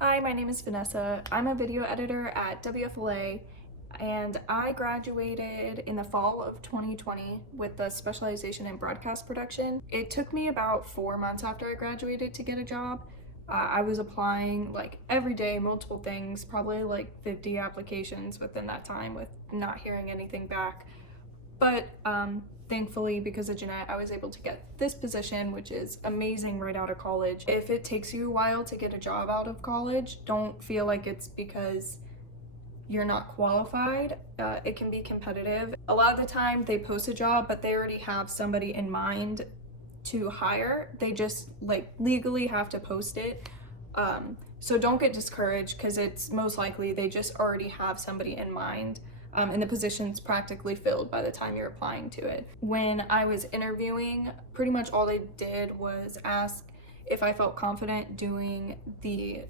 Hi, my name is Vanessa. I'm a video editor at WFLA, and I graduated in the fall of 2020 with a specialization in broadcast production. It took me about 4 months after I graduated to get a job. I was applying like every day, multiple things, probably like 50 applications within that time with not hearing anything back. But thankfully, because of Jeanette, I was able to get this position, which is amazing right out of college. If it takes you a while to get a job out of college, don't feel like it's because you're not qualified. It can be competitive. A lot of the time they post a job, but they already have somebody in mind to hire. They just like legally have to post it. So don't get discouraged because it's most likely they just already have somebody in mind. And the position's practically filled by the time you're applying to it. When I was interviewing, pretty much all they did was ask if I felt confident doing the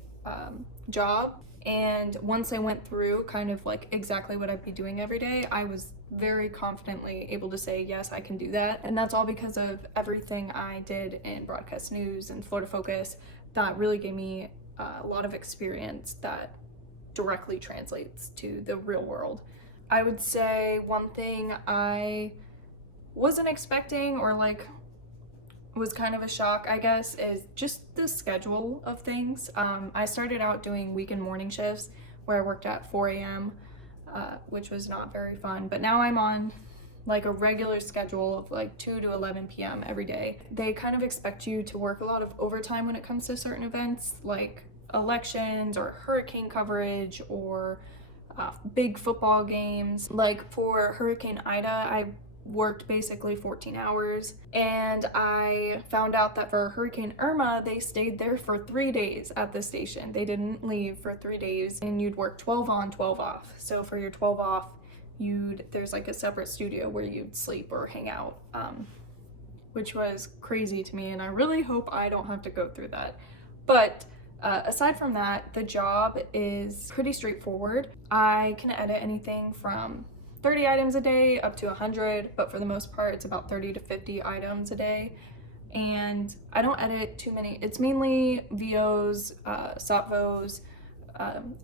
job. And once I went through kind of like exactly what I'd be doing every day, I was very confidently able to say, yes, I can do that. And that's all because of everything I did in broadcast news and Florida Focus. That really gave me a lot of experience that directly translates to the real world. I would say one thing I wasn't expecting, or like was kind of a shock, I guess, is just the schedule of things. I started out doing weekend morning shifts where I worked at 4 a.m., which was not very fun, but now I'm on like a regular schedule of like 2 to 11 p.m. every day. They kind of expect you to work a lot of overtime when it comes to certain events like elections or hurricane coverage or big football games. Like for Hurricane Ida, I worked basically 14 hours, and I found out that for Hurricane Irma, they stayed there for 3 days at the station. They didn't leave for 3 days, and you'd work 12 on, 12 off. So for your 12 off, there's like a separate studio where you'd sleep or hang out, which was crazy to me, and I really hope I don't have to go through that. But aside from that, the job is pretty straightforward. I can edit anything from 30 items a day up to 100, but for the most part, it's about 30 to 50 items a day. And I don't edit too many. It's mainly VOs, SOPVOs.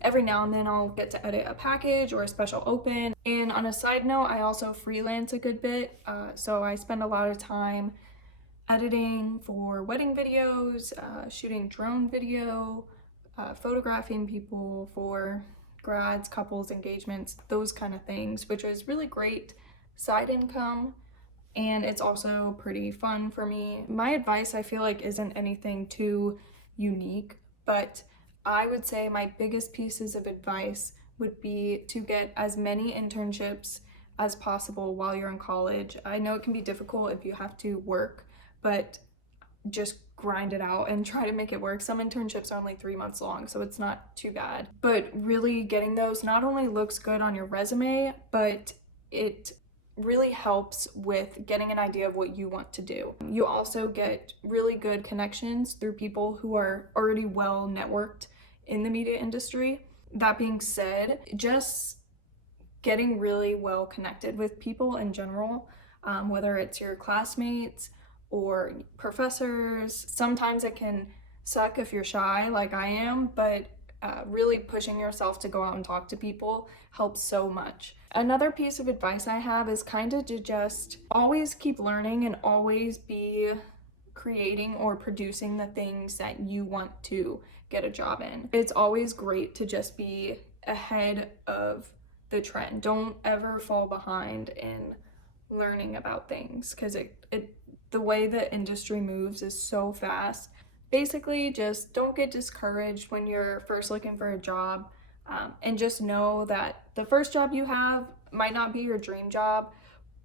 Every now and then I'll get to edit a package or a special open. And on a side note, I also freelance a good bit. So I spend a lot of time editing for wedding videos, shooting drone video, photographing people for grads, couples, engagements, those kind of things, which is really great side income. And it's also pretty fun for me. My advice, I feel like, isn't anything too unique, but I would say my biggest pieces of advice would be to get as many internships as possible while you're in college. I know it can be difficult if you have to work, but just grind it out and try to make it work. Some internships are only 3 months long, so it's not too bad. But really getting those not only looks good on your resume, but it really helps with getting an idea of what you want to do. You also get really good connections through people who are already well networked in the media industry. That being said, just getting really well connected with people in general, whether it's your classmates or professors. Sometimes it can suck if you're shy like I am, but really pushing yourself to go out and talk to people helps so much. Another piece of advice I have is kind of to just always keep learning and always be creating or producing the things that you want to get a job in. It's always great to just be ahead of the trend. Don't ever fall behind in learning about things because the way the industry moves is so fast. Basically, just don't get discouraged when you're first looking for a job, and just know that the first job you have might not be your dream job,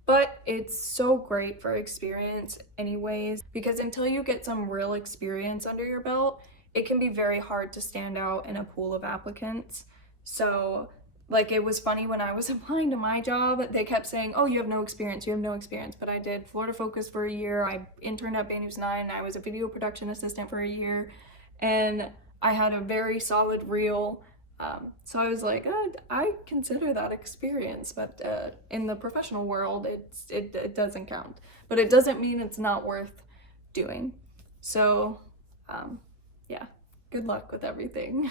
but it's so great for experience anyways, because until you get some real experience under your belt, it can be very hard to stand out in a pool of applicants. So like, it was funny when I was applying to my job, they kept saying, oh, you have no experience, but I did Florida Focus for a year, I interned at Bay News 9, I was a video production assistant for a year, and I had a very solid reel. So I was like, I consider that experience, but in the professional world, it doesn't count. But it doesn't mean it's not worth doing. So, yeah. Good luck with everything.